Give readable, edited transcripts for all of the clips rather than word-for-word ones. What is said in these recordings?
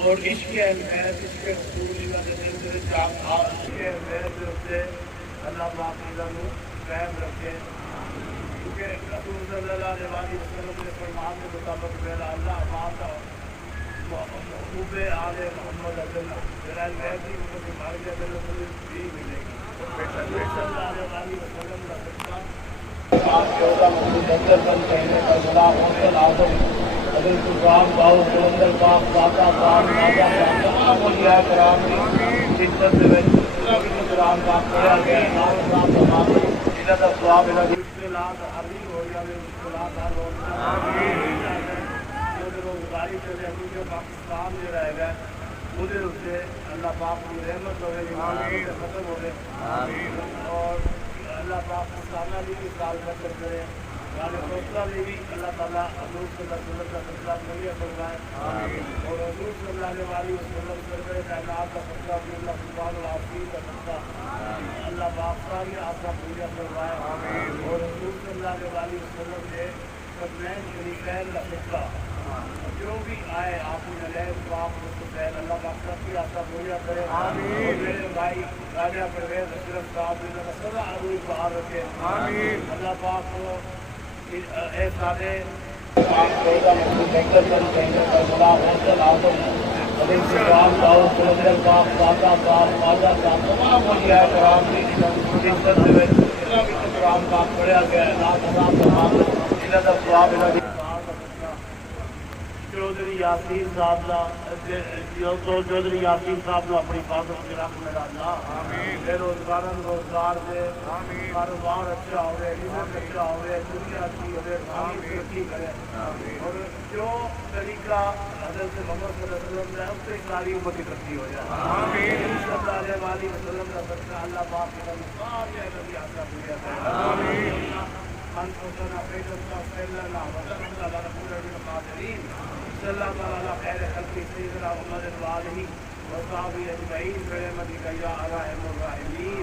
اور عشق اہمیت عشق رسول اللہ پاک قائم رکھے کیونکہ رسول صلی اللہ علیہ وسلم کے فرمان کے مطابق میرا اللہ پاک محبوب آل محمد میرا ایسی امت مار کے بھی ملے گی صلی اللہ علیہ وسلم کا فرمان آپ کے مقدس بن کہنے کا غلام حسن اعظم حضرت الرام باؤ کلندر پاک داتا پاک راجا پاک تمام اولیاء کرام کی خدمت میں قرآن پاک پڑھا گیا نام صاحب تمام انہاں دا ثواب انہاں دی مشکلات حل ہو جاوے مشکلات حل ہو جاوے جو روزگاری چلے جو پاکستان میں رہ گئے خود اسے اللہ پاک کی رحمت ہوئے آمین ختم ہوئے آمین اور اللہ پاک سالہ بھی سال بچر کرے حوصلہ میں بھی اللہ تعالیٰ حضور صلی اللہ علیہ وسلم کا فیصلہ مہیا فرمائے اور حضور صلی اللہ علیہ وسلم سرور کائنات کا فیصلہ بھی اللہ سبحانہ العظیم کا فیصلہ اللہ باقی آپ کا پورا فرمائے اور حضور صلی اللہ علیہ وسلم نے سبنین شریفین کا فیصلہ جو بھی آئے آپ نے علیہ باپ حسین اللہ باقی کی آپ کا پورا کرے اور میرے بھائی راجہ پرویز اشرف صاحب نے سدا عروج بہار رکھے اللہ پاک کو اے سارے آپ روزہ مقصود کربلا فیصل اعظم علیہ السلام داؤد سلطان پاک داتا پاک ماجا پاک تمام اولیاء کرام کی عزت میں اتنا بھی کرام پاک پڑھا گیا ہے لا تمام تمام انہاں دا ثواب انہاں دی چودھری یاسین صاحب چودھری یاسین صاحب نے اپنی حفاظت میں رکھ میرا اللہ بے روزگارن روزگار دے کاروبار اچھا ہوئے عزت اچھا ہوئے دنیا اچھی ہوئے خامی ترقی کرے اور جو طریقہ حضرت محمد صلی اللہ علیہ وسلم ہے اس سے ساری امت کی ترقی ہو جائے صلی اللہ علیہ وسلم کا صدقہ اللہ پاک کے سارے نبی آقا پورا کرے انفسنا فیدنا فیلنا وسلمنا على رسول القادرین صلی اللہ تعالی خیر خلق سیدنا محمد وآلہ وصحبہ اجمعین برحمتک یا ارحم الراحمین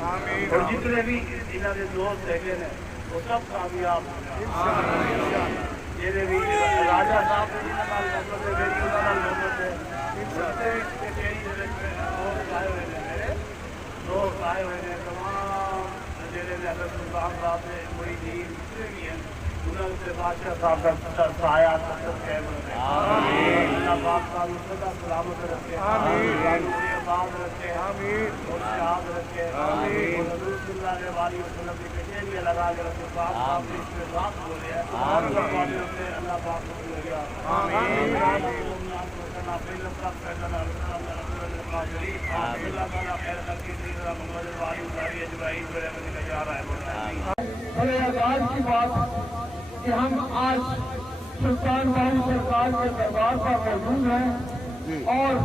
اور جتنے بھی انہاں دے دوست ہیں وہ سب کامیاب ہو جائیں انشاءاللہ جتنے بھی راجہ صاحب نے نال محبت ہے میری انہاں نال محبت ہے انشاءاللہ تیری دوست آئے ہوئے ہیں میرے دوست آئے ہوئے ہیں تمام جڑے نے حضرت سلطان صاحب نے بڑی دین کی ہے انہوں سے بادشاہ صاحب کا سایہ سکت قائم رکھے اللہ پاک صاحب صدا سلامت رکھے نوری آباد رکھے اور شہاد رکھے اور حضور صلی اللہ علیہ وسلم کی کچہریاں لگا کے رسول پاک صاحب نے اس میں بات بولے ہیں اللہ پاک کو لگیا بڑے اعزاز کی بات کہ ہم آج سلطان باہو سرکار کے دربار پر موجود ہیں اور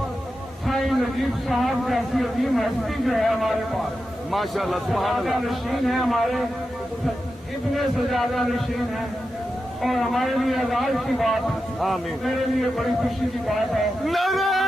سائیں نجیب صاحب جیسی عظیم ہستی جو ہے ہمارے پاس ماشاءاللہ سبحان سجادہ اللہ نشین ہے ہمارے اتنے سجادہ نشین ہیں اور ہمارے لیے اعزاز کی بات آمین میرے لیے بڑی خوشی کی بات ہے نعرہ